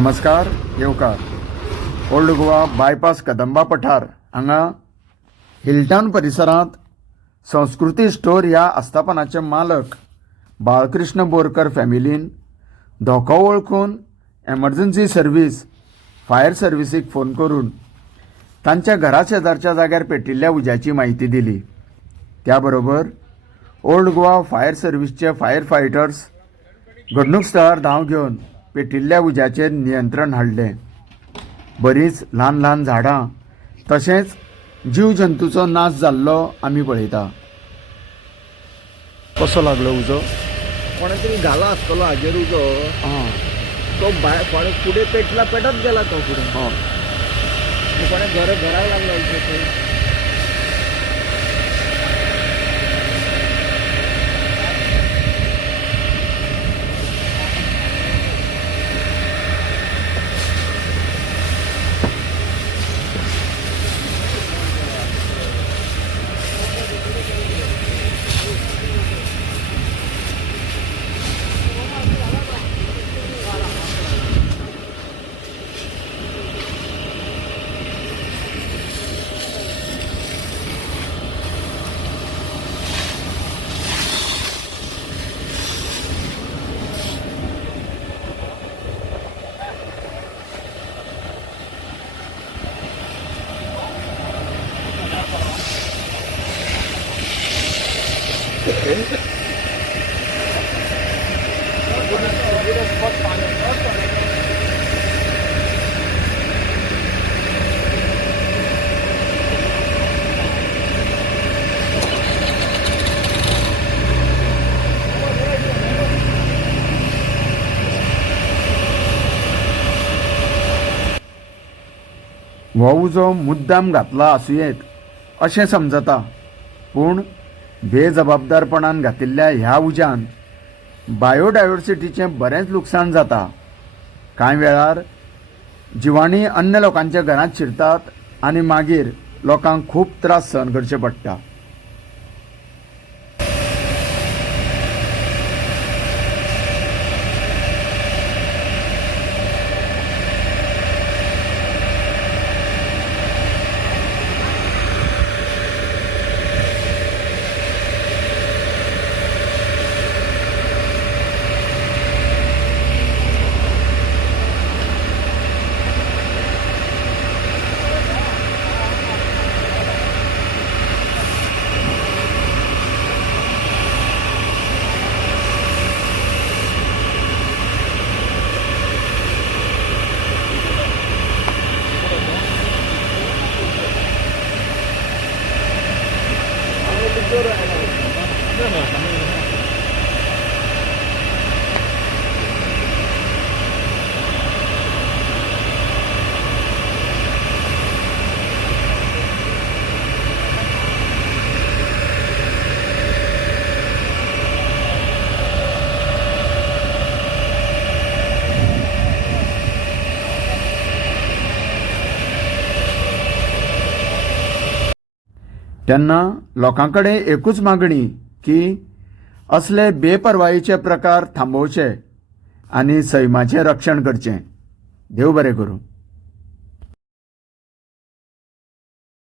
नमस्कार येवकार. Old Goa bypass Kadamba पठार हांगा हिल्टन परिसरांत संस्कृती स्टोर ह्या आस्थापनाचे मालक बाळकृष्ण बोरकर फॅमिलीन धोको वळखून एमर्जन्सी सर्व्हिस फायर सर्व्हिसीक फोन करून तांच्या घरा शेजारच्या जाग्यार पेटिल्ल्या उज्याची माहिती दिली. त्याबरोबर ओल्ड गोवा फायर सर्व्हिसचे फायर फायटर्स घडणूक स्थळार धांव घेवन पेटिल्ल्या उज्याचेर नियंत्रण हाडलें. बरीच ल्हान ल्हान झाडां तशेंच जीव जंतूचो नाश जाल्लो आमी पळयता. कसो लागलो उजो? कोणे तरी घाला आसतलो हाजेर उजो. तो कोणे फुडें पेटला पेटत गेला तो फुडें. कोणे घराक लागलो उजो. हो उजो मुद्दाम घातला आसुयेत अशें समजता, पूण बेजबाबदारपणान घातिल्ल्या ह्या उज्यान बायोडायवर्सिटीचें बरेंच लुकसाण जाता. कांय वेळार जिवाणी अन्य लोकांच्या घरांत शिरतात आनी मागीर लोकांक खूब त्रास सहन करचे पडटा. तेन्ना लोकांकडे एकूच मागणी की असले बेपरवायेचे प्रकार थांबोवचे आनी सैमाचें रक्षण करचें. देव बरें करूं.